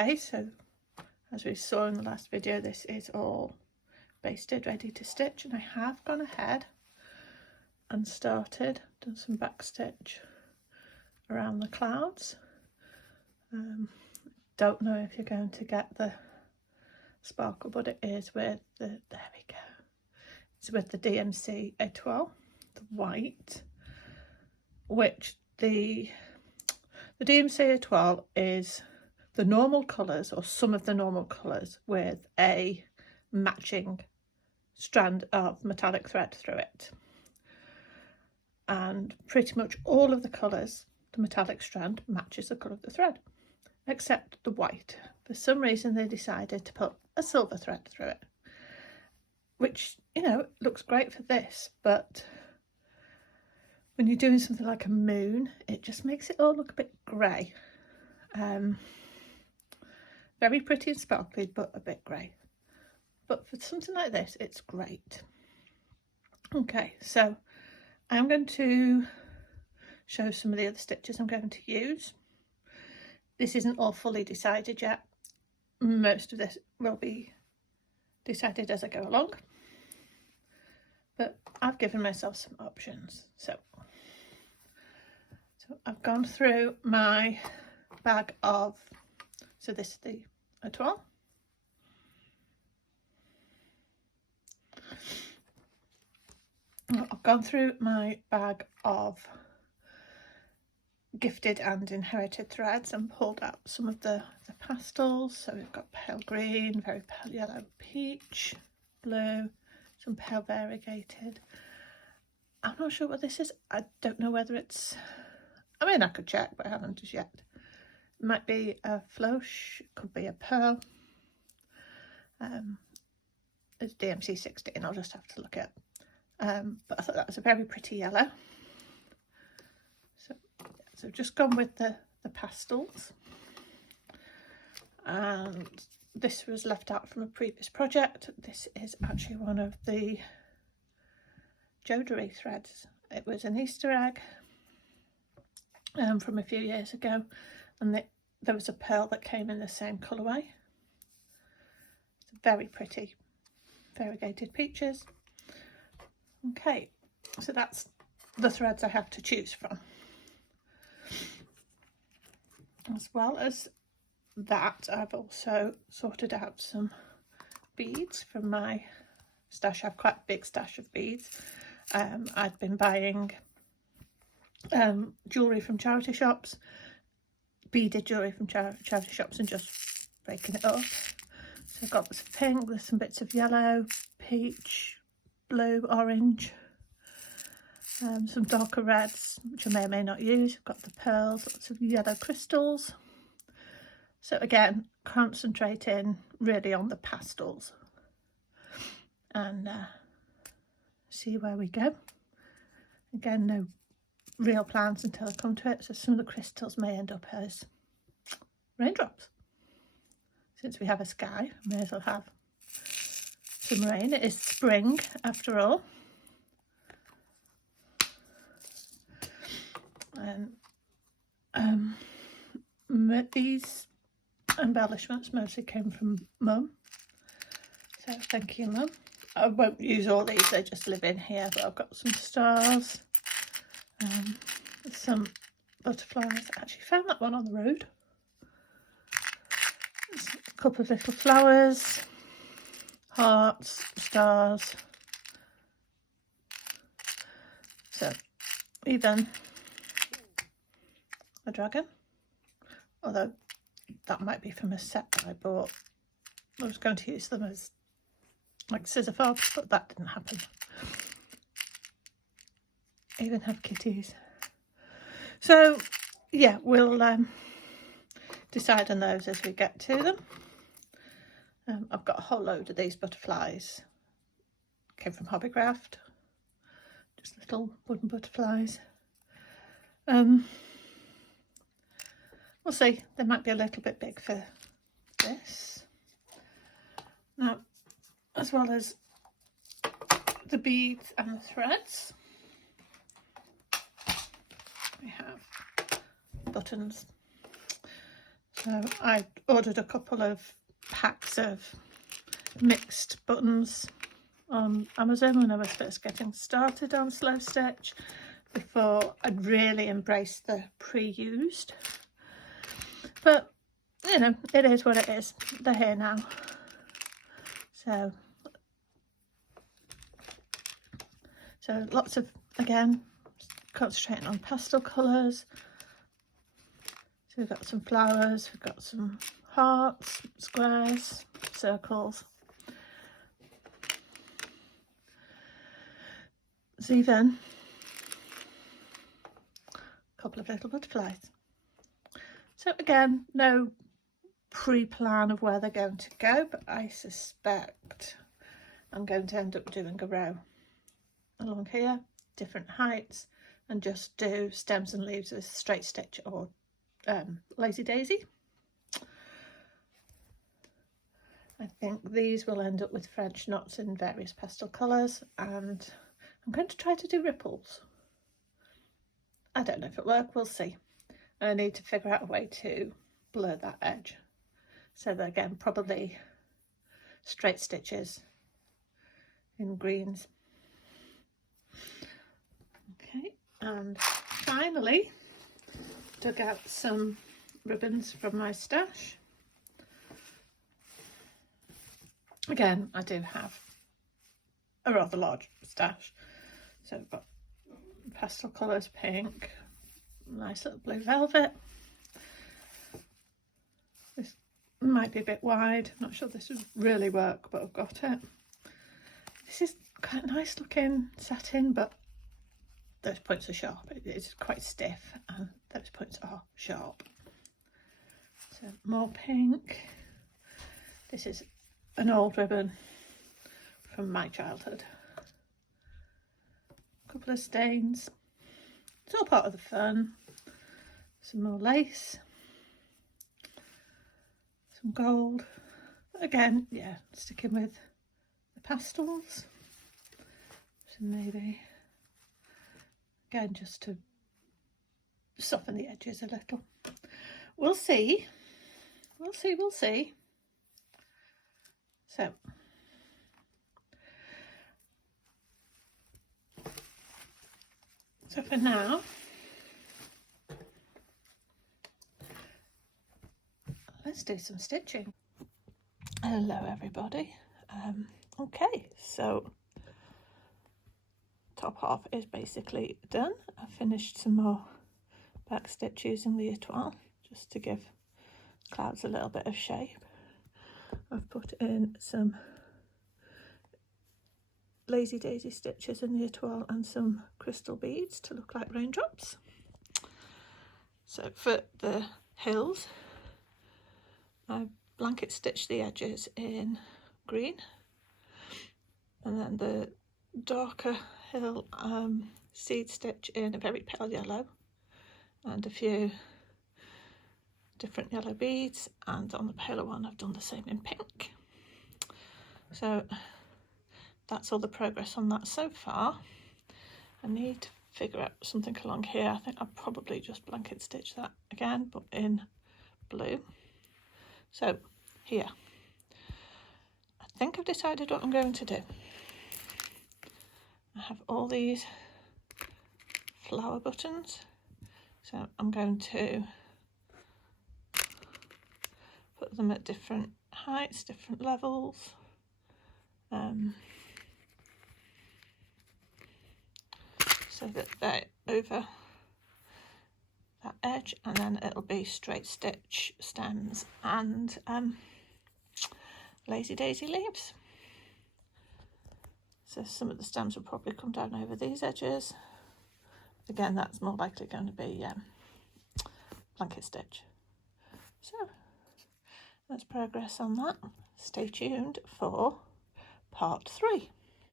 Okay, so as we saw in the last video, this is all basted, ready to stitch, and I have gone ahead and done some back stitch around the clouds. Don't know if you're going to get the sparkle, but it is with the, there we go, it's with the DMC Etoile, the white, which the DMC Etoile is the normal colours, or some of the normal colours, with a matching strand of metallic thread through it. And pretty much all of the colours, the metallic strand matches the colour of the thread, except the white. For some reason they decided to put a silver thread through it, which, you know, looks great for this, but when you're doing something like a moon, it just makes it all look a bit grey. Very pretty and sparkly, but a bit grey. But for something like this, it's great. Okay, so I'm going to show some of the other stitches I'm going to use. This isn't all fully decided yet. Most of this will be decided as I go along, but I've given myself some options. So I've gone through my bag of, so this is the Etoile. I've gone through my bag of gifted and inherited threads and pulled out some of the pastels. So we've got pale green, very pale yellow, peach, blue, some pale variegated. I'm not sure what this is. I don't know whether it's, I mean, I could check, but I haven't as yet. It might be a floche, it could be a pearl. It's DMC 16, I'll just have to look at. But I thought that was a very pretty yellow. So I've just gone with the pastels. And this was left out from a previous project. This is actually one of the Jodery threads. It was an Easter egg from a few years ago, and there was a pearl that came in the same colourway. It's very pretty, variegated peaches. Okay, so that's the threads I have to choose from. As well as that, I've also sorted out some beads from my stash. I have quite a big stash of beads. I've been buying jewellery from charity shops, beaded jewellery from charity shops, and just breaking it up. So I've got some pink, there's some bits of yellow, peach, blue, orange, some darker reds, which I may or may not use. I've got the pearls, lots of yellow crystals. So again, concentrating really on the pastels and see where we go. Again, no real plans until I come to it, so some of the crystals may end up as raindrops. Since we have a sky, I may as well have some rain. It is spring after all. And these embellishments mostly came from Mum, so thank you, Mum. I won't use all these, they just live in here, but I've got some stars, some butterflies. I actually found that one on the road. There's a couple of little flowers, hearts, stars. So even a dragon, although that might be from a set that I bought. I was going to use them as like scissor fobs, but that didn't happen. Even have kitties. So yeah, we'll decide on those as we get to them. I've got a whole load of these butterflies. Came from Hobbycraft. Just little wooden butterflies. We'll see. They might be a little bit big for this. Now, as well as the beads and the threads, we have buttons. So I ordered a couple of packs of mixed buttons on Amazon when I was first getting started on slow stitch, before I'd really embraced the pre-used. But you know, it is what it is. They're here now. So lots of, again, concentrating on pastel colours. So we've got some flowers, we've got some hearts, squares, circles. So even a couple of little butterflies. So again, no pre-plan of where they're going to go, but I suspect I'm going to end up doing a row along here, different heights, and just do stems and leaves with straight stitch or lazy daisy. I think these will end up with French knots in various pastel colours, and I'm going to try to do ripples. I don't know if it'll work, we'll see. I need to figure out a way to blur that edge. So that, again, probably straight stitches in greens. Okay, and finally dug out some ribbons from my stash. Again, I do have a rather large stash, so I've got pastel colours, pink, nice little blue velvet. This might be a bit wide, I'm not sure this would really work, but I've got it. This is quite nice looking satin, but those points are sharp. It's quite stiff and those points are sharp. So more pink. This is an old ribbon from my childhood. A couple of stains. It's all part of the fun. Some more lace. Some gold. Again, yeah, sticking with the pastels. So maybe, again, just to soften the edges a little. We'll see. We'll see. So for now, let's do some stitching. Hello everybody. Okay, so top half is basically done. I finished some more back stitch using the étoile just to give clouds a little bit of shape. I've put in some lazy daisy stitches in the étoile and some crystal beads to look like raindrops. So for the hills, I blanket stitched the edges in green, and then the darker hill seed stitch in a very pale yellow, and a few different yellow beads, and on the paler one I've done the same in pink. So that's all the progress on that so far. I need to figure out something along here. I think I'll probably just blanket stitch that again, but in blue. So here, I think I've decided what I'm going to do. I have all these flower buttons, so I'm going to put them at different heights, different levels. So that they're over that edge, and then it'll be straight stitch stems and lazy daisy leaves. So some of the stems will probably come down over these edges. Again, that's more likely going to be blanket stitch. So let's progress on that. Stay tuned for part 3.